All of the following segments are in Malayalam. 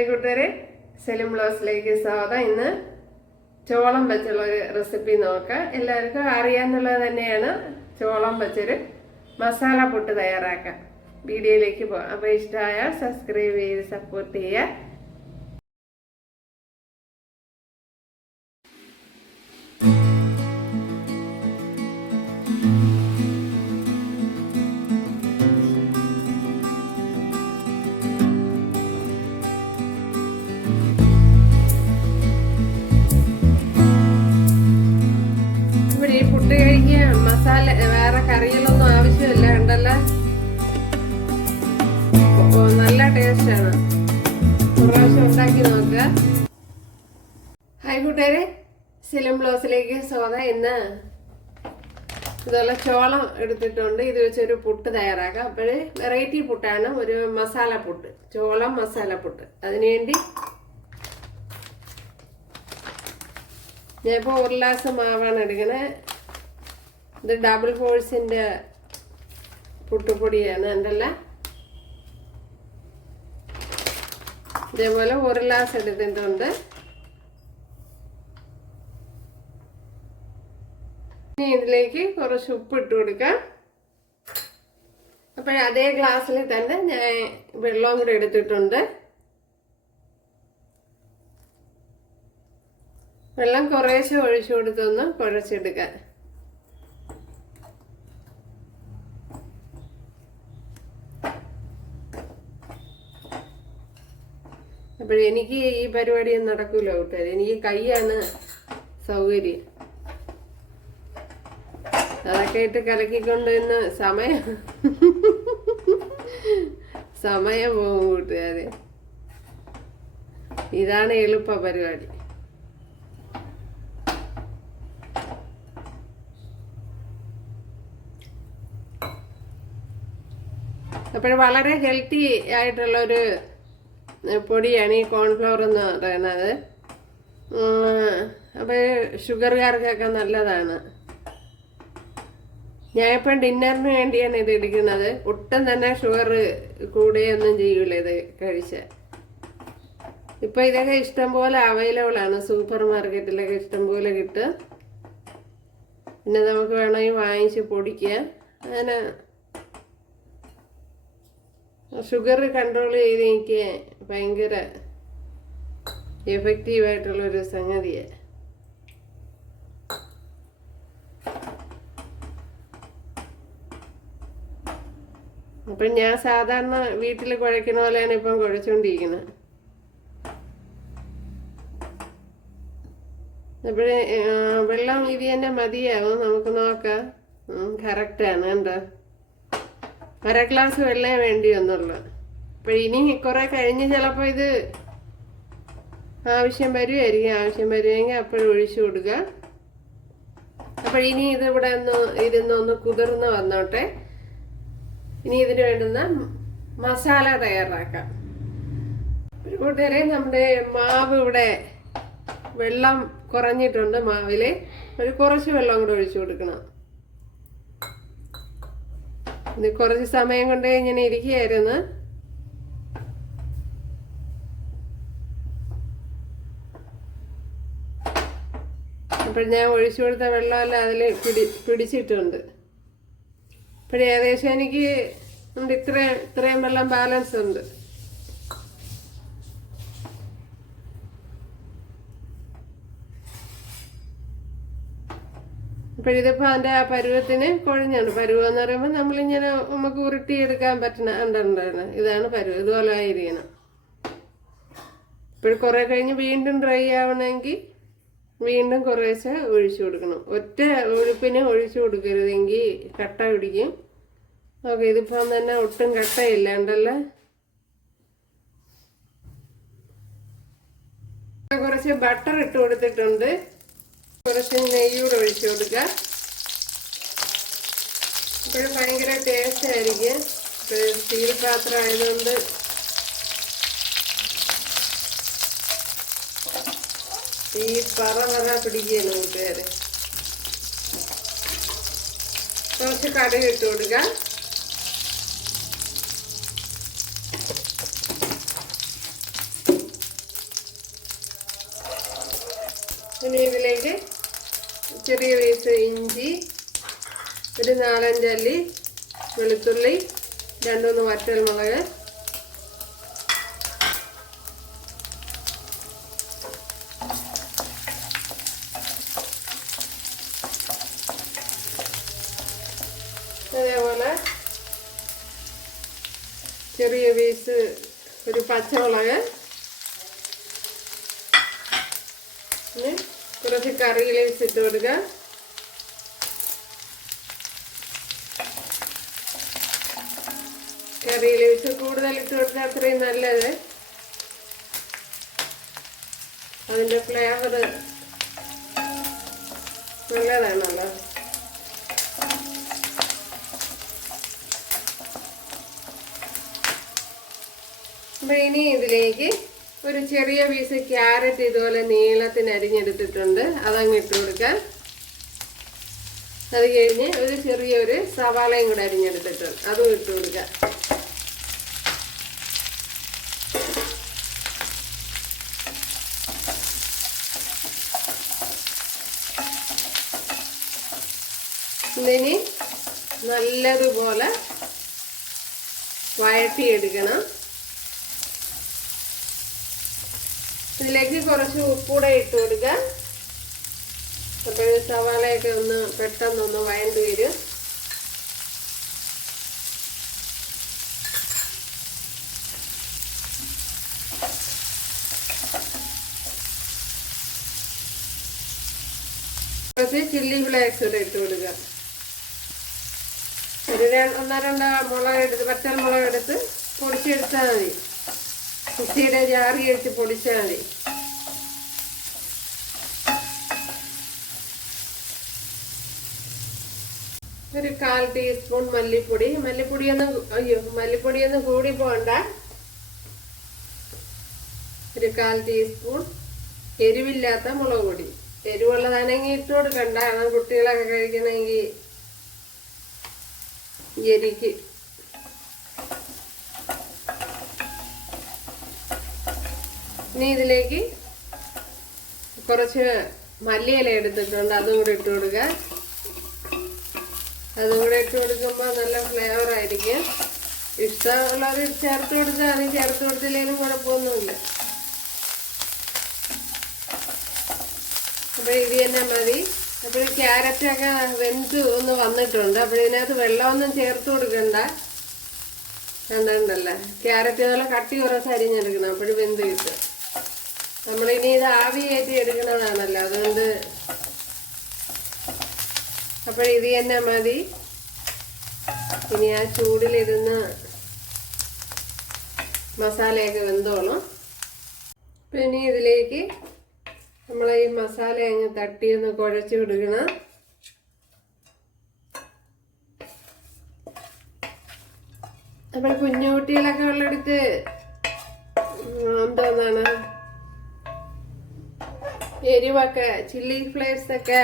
കൂട്ടുകാരെ. സെലിം ബ്ലൗസിലേക്ക് സ്വാഗതം. ഇന്ന് ചോളം വെച്ചുള്ള ഒരു റെസിപ്പി നോക്കാം. എല്ലാവർക്കും അറിയാന്നുള്ളത് തന്നെയാണ് ചോളം വെച്ചൊരു മസാല പൊട്ട് തയ്യാറാക്കാം വീഡിയോയിലേക്ക് പോകാം. അപ്പോൾ ഇഷ്ടമായ സബ്സ്ക്രൈബ് ചെയ്ത് സപ്പോർട്ട് ചെയ്യുക. നല്ല ടേസ്റ്റാണ് പ്രാവശ്യം ഉണ്ടാക്കി നോക്കുക ഹായ് കൂട്ടുകാരെ സിലം ബ്ലൗസിലേക്ക് സ്വാഗതം. ഇന്ന് ഇതുപോലെ ചോളം എടുത്തിട്ടുണ്ട്. ഇത് വെച്ചൊരു പുട്ട് തയ്യാറാക്കാം. അപ്പോഴ് വെറൈറ്റി പുട്ടാണ്. ഒരു മസാല പുട്ട്. ചോളം മസാല പുട്ട്. അതിനുവേണ്ടി ഞാനിപ്പോൾ ഒരു ഗ്ലാസ് മാവാണ് എടുക്കണേ. ഇത് ഡബിൾ ഫോഴ്സിന്റെ പുട്ടുപൊടിയാണ്. ഉണ്ടല്ല ഇതേപോലെ ഒരു ഗ്ലാസ് എടുത്തിട്ടുണ്ട് ഇനി ഇതിലേക്ക് കുറച്ച് ഉപ്പ് ഇട്ട് കൊടുക്കാം. അപ്പോൾ അതേ ഗ്ലാസ്സിൽ തന്നെ ഞാൻ വെള്ളവും കൂടെ എടുത്തിട്ടുണ്ട്. വെള്ളം കുറേശ്ശെ ഒഴിച്ചു കൊടുത്തൊന്ന് കുഴച്ചെടുക്കാൻ അപ്പോഴെനിക്ക് ഈ പരിപാടിയൊന്നും നടക്കൂല കൂട്ടുകാർ എനിക്ക് കൈയാണ് സൗകര്യം. അതൊക്കെ ഇട്ട് കലക്കിക്കൊണ്ടിരുന്ന് സമയം സമയം പോകും കൂട്ടുകാരെ. ഇതാണ് എളുപ്പ പരിപാടി. അപ്പോൾ വളരെ ഹെൽത്തി ആയിട്ടുള്ള ഒരു പൊടിയാണ് ഈ കോൺഫ്ലവർ എന്ന് പറയുന്നത്. അപ്പോൾ ഷുഗർകാർക്കൊക്കെ നല്ലതാണ്. ഞാൻ ഇപ്പം ഡിന്നറിന് വേണ്ടിയാണ് ഇത് എടുക്കുന്നത്. ഒട്ടും തന്നെ ഷുഗർ കൂടുകയൊന്നും ചെയ്യൂല ഇത് കഴിച്ച. ഇപ്പൊ ഇതൊക്കെ ഇഷ്ടംപോലെ അവൈലബിൾ ആണ്. സൂപ്പർ മാർക്കറ്റിലൊക്കെ ഇഷ്ടംപോലെ കിട്ടും. പിന്നെ നമുക്ക് വേണമെങ്കിൽ വാങ്ങിച്ച് പൊടിക്കുക അങ്ങനെ ഷുഗർ കൺട്രോൾ ചെയ്ത് എനിക്ക് ഭയങ്കര എഫക്റ്റീവായിട്ടുള്ളൊരു സംഗതിയാണ് അപ്പം ഞാൻ സാധാരണ വീട്ടിൽ കുഴക്കുന്ന പോലെയാണ് ഇപ്പം കുഴച്ചുകൊണ്ടിരിക്കുന്നത് അപ്പോഴേ വെള്ളം ഇത് തന്നെ മതിയാവും നമുക്ക് നോക്കാം. കറക്റ്റാണ് എന്താ അര ഗ്ലാസ് വെള്ളമേ വേണ്ടി വന്നുള്ളൂ അപ്പോൾ ഇനി കുറെ കഴിഞ്ഞ് ചിലപ്പോൾ ഇത് ആവശ്യം വരുമായിരിക്കും ആവശ്യം വരുമെങ്കിൽ അപ്പോഴും ഒഴിച്ചു കൊടുക്കുക അപ്പോൾ ഇനി ഇത് ഇവിടെ ഒന്ന് ഇരുന്നൊന്ന് കുതിർന്ന് വന്നോട്ടെ. ഇനി ഇതിന് വേണ്ടുന്ന മസാല തയ്യാറാക്കാം. കൂട്ടുകാരെ നമ്മുടെ മാവ് ഇവിടെ വെള്ളം കുറഞ്ഞിട്ടുണ്ട് മാവിൽ ഒരു കുറച്ച് വെള്ളം കൂടെ ഒഴിച്ചു കൊടുക്കണം. ഇത് കുറച്ച് സമയം കൊണ്ട് ഇങ്ങനെ ഇരിക്കുകയായിരുന്നു. അപ്പോൾ ഞാൻ ഒഴിച്ചു കൊടുത്ത വെള്ളമെല്ലാം അതിൽ പിടി പിടിച്ചിട്ടുണ്ട്. അപ്പോൾ ഏകദേശം എനിക്ക് ഉണ്ട് ഇത്രയും ഇത്രയും വെള്ളം ബാലൻസ് ഉണ്ട്. അപ്പോൾ അതിന്റെ ആ പരുവത്തിന് കുഴഞ്ഞാണ്. പരുവം എന്ന് പറയുമ്പോൾ നമ്മളിങ്ങനെ നമുക്ക് ഉരുട്ടിയെടുക്കാൻ പറ്റണ ഉണ്ടാണ് ഇതാണ് പരുവം. ഇതുപോലെ ആയിരിക്കണം. ഇപ്പോൾ കുറേ കഴിഞ്ഞ് വീണ്ടും ഡ്രൈ ആവണമെങ്കിൽ വീണ്ടും കുറേശ്ശെ ഒഴിച്ചു കൊടുക്കണം. ഒറ്റ ഒഴുപ്പിന് ഒഴിച്ചു കൊടുക്കരുതെങ്കിൽ കട്ട പിടിക്കും. ഓക്കെ ഇതിപ്പം തന്നെ ഒട്ടും കട്ടയില്ല ഉണ്ടല്ലോ കുറച്ച് ബട്ടർ ഇട്ട് കൊടുത്തിട്ടുണ്ട്. കുറച്ച് നെയ്യൂടെ ഒഴിച്ചു കൊടുക്കാം. ഇപ്പോഴും ഭയങ്കര ടേസ്റ്റ് ആയിരിക്കും. സ്റ്റീൽ പാത്രം ആയതുകൊണ്ട് ഈ പറ പറ പിടിക്കുകയാണ് കൂട്ടുകാരെ. കുറച്ച് കടുക് ഇട്ട് കൊടുക്കാം. ഇനി ഇതിലേക്ക് ചെറിയ പീസ് ഇഞ്ചി ഒരു നാലഞ്ചല്ലി വെളുത്തുള്ളി രണ്ടുമൂന്ന് വറ്റൽ മുളക് ചെറിയ പീസ് ഒരു പച്ചമുളക്. കുറച്ച് കറി ലീവ്സ് ഇട്ട് കൊടുക്കുക കറി ലീവ്സ് കൂടുതൽ ഇട്ട് കൊടുത്താൽ അത്രയും നല്ലത്. അതിന്റെ ഫ്ലേവർ നല്ലതാണല്ലോ. ഇനി ഇതിലേക്ക് ഒരു ചെറിയ പീസ് ക്യാരറ്റ് ഇതുപോലെ നീളത്തിന് അരിഞ്ഞെടുത്തിട്ടുണ്ട്. അതങ്ങ് ഇട്ട് കൊടുക്കാം. അത് കഴിഞ്ഞ് ഒരു ചെറിയൊരു സവാളയും കൂടെ അരിഞ്ഞെടുത്തിട്ടുണ്ട് അതും ഇട്ട് കൊടുക്കാം. ഇനി നല്ലതുപോലെ വഴറ്റിയെടുക്കണം. ഇതിലേക്ക് കുറച്ച് ഉപ്പൂടെ ഇട്ട് കൊടുക്കുക അപ്പോൾ സവാളയൊക്കെ ഒന്ന് പെട്ടെന്നൊന്ന് വഴണ്ട് വരും. കുറച്ച് ചില്ലി ഫ്ലേക്സ് കൂടെ ഇട്ട് കൊടുക്കുക ഒരു ഒന്നോ രണ്ടോ മുളക് എടുത്ത് പച്ചമുളക് എടുത്ത് പൊടിച്ചെടുത്താൽ മതി. കുത്തിയുടെ ജാറി വെച്ച് പൊടിച്ചാൽ മതി. ഒരു കാൽ ടീസ്പൂൺ മല്ലിപ്പൊടി. മല്ലിപ്പൊടിയൊന്നും അയ്യോ മല്ലിപ്പൊടിയൊന്നും കൂടി പോകണ്ട ഒരു കാൽ ടീസ്പൂൺ എരിവില്ലാത്ത മുളക് പൊടി. എരിവുള്ളതാണെങ്കിൽ ഇട്ട് കൊടുക്കണ്ട. കുട്ടികളൊക്കെ കഴിക്കണമെങ്കിൽ. എരിക്ക് ഇനി ഇതിലേക്ക് കുറച്ച് മല്ലിയില എടുത്തിട്ടുണ്ട്. അതും കൂടി ഇട്ട് കൊടുക്കുക അതും കൂടെ ഇട്ട് കൊടുക്കുമ്പോൾ നല്ല ഫ്ലേവർ ആയിരിക്കും. ഇഷ്ടമുള്ളവർ ചേർത്ത് കൊടുത്താൽ അത് ചേർത്ത് കൊടുത്തില്ലെങ്കിലും കുഴപ്പമൊന്നുമില്ല. അപ്പോൾ ഇത് തന്നെ മതി. അപ്പോൾ ക്യാരറ്റൊക്കെ വെന്ത് ഒന്ന് വന്നിട്ടുണ്ട്. അപ്പോൾ ഇതിനകത്ത് വെള്ളമൊന്നും ചേർത്ത് കൊടുക്കണ്ട. കണ്ടല്ല ക്യാരറ്റ് നല്ല കട്ടി കുറച്ച് അരിഞ്ഞെടുക്കണം. അപ്പോഴും വെന്ത് കിട്ടും. നമ്മളിനി ഇത് ആവി കയറ്റി എടുക്കണതാണല്ലോ. അതുകൊണ്ട് അപ്പോൾ ഇത് തന്നെ മതി. ഇനി ആ ചൂടിലിരുന്ന് മസാലയൊക്കെ വെന്തോളും. അപ്പം ഇനി ഇതിലേക്ക് നമ്മൾ ഈ മസാല അങ്ങ് തട്ടി ഒന്ന് കുഴച്ച് കൊടുക്കണം. നമ്മൾ കുഞ്ഞുകുട്ടികളൊക്കെ ഉള്ളിടത്ത് എന്തോന്നാണ് എരിവൊക്കെ ചില്ലി ഫ്ലേക്സ് ഒക്കെ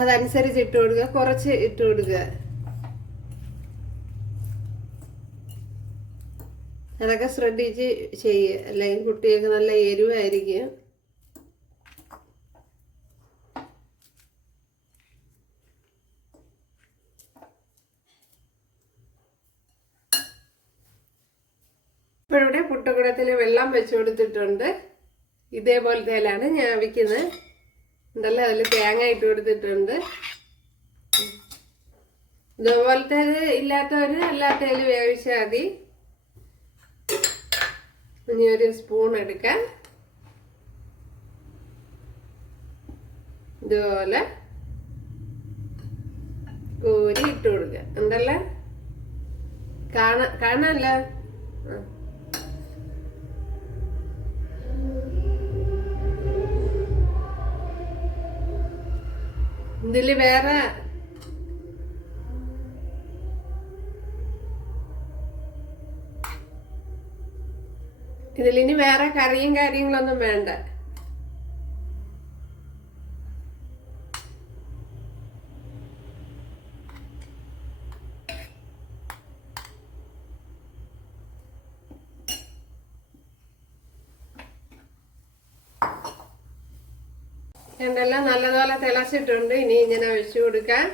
അതനുസരിച്ച് ഇട്ട് കൊടുക്കുക. കുറച്ച് ഇട്ട് കൊടുക്കുക. അതൊക്കെ ശ്രദ്ധിച്ച് ചെയ്യുക അല്ലെങ്കിൽ കുട്ടികൾക്ക് നല്ല എരിവായിരിക്കും. ഇപ്പോഴിവിടെ പുട്ടുകുടത്തിൽ വെള്ളം വെച്ചു കൊടുത്തിട്ടുണ്ട്. ഇതേപോലത്തേലാണ് ഞാൻ വിൽക്കുന്നത്. ഉണ്ടല്ലോ അതിൽ തേങ്ങ ഇട്ട് കൊടുത്തിട്ടുണ്ട്. ഇതുപോലത്തെ ഇല്ലാത്തവർ അല്ലാത്തതിൽ വേവിച്ചാൽ മതി. ഇനി ഒരു സ്പൂൺ എടുക്കാം. ഇതുപോലെ കോരി ഇട്ട് കൊടുക്കുക ഉണ്ടല്ലോ കാണാ കാണാനല്ലോ? ആ. ഇതിൽ വേറെ ഇതിലിനി വേറെ കറിയും കാര്യങ്ങളൊന്നും വേണ്ട. എന്തെല്ലാം നല്ലതുപോലെ തിളച്ചിട്ടുണ്ട് ഇനി ഇങ്ങനെ ഒഴിച്ചു കൊടുക്കാം.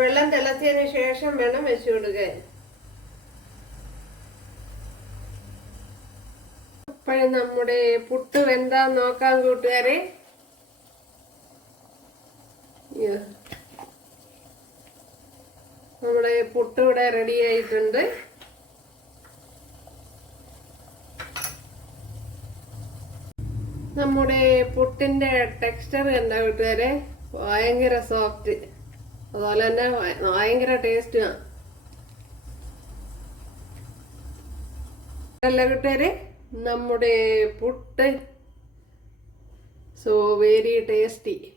വെള്ളം തിളച്ചതിന് ശേഷം വേണം വെച്ചു കൊടുക്കാൻ. അപ്പോഴും നമ്മുടെ പുട്ട് വെന്താ നോക്കാൻ കൂട്ടുകാരെ. നമ്മുടെ പുട്ട് ഇവിടെ റെഡി ആയിട്ടുണ്ട്. നമ്മുടെ പുട്ടിന്റെ ടെക്സ്ചർ എന്താ കൂട്ടുകാരെ? ഭയങ്കര സോഫ്റ്റ് അതുപോലെ തന്നെ ഭയ- ഭയങ്കര ടേസ്റ്റുമാണ് അല്ല കൂട്ടുകാരെ? നമ്മുടെ പുട്ട്. സോ വെരി ടേസ്റ്റി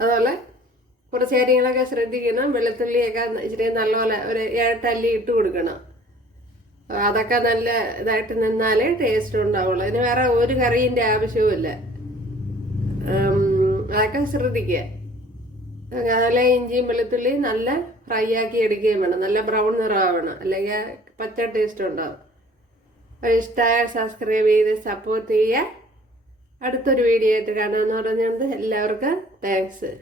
അതുപോലെ കുറച്ച് കാര്യങ്ങളൊക്കെ ശ്രദ്ധിക്കണം. വെളുത്തുള്ളിയൊക്കെ ഇച്ചിരി നല്ലപോലെ ഒരു ഏട്ടല്ലി ഇട്ട് കൊടുക്കണം. അതൊക്കെ നല്ല ഇതായിട്ട് നിന്നാലേ ടേസ്റ്റ് ഉണ്ടാവുള്ളൂ. അതിന് വേറെ ഒരു കറീന്റെ ആവശ്യവുമില്ല. അതൊക്കെ ശ്രദ്ധിക്കുക. അതുപോലെ ഇഞ്ചിയും വെളുത്തുള്ളിയും നല്ല ഫ്രൈ ആക്കി എടുക്കുകയും വേണം. നല്ല ബ്രൗൺ നിറമാവണം അല്ലെങ്കിൽ പച്ച ടേസ്റ്റ് ഉണ്ടാവും. ഇഷ്ടമായ സബ്സ്ക്രൈബ് ചെയ്ത് സപ്പോർട്ട് ചെയ്യുക. അടുത്തൊരു വീഡിയോ ആയിട്ട് കാണാമെന്ന് പറഞ്ഞുകൊണ്ട് എല്ലാവർക്കും താങ്ക്സ്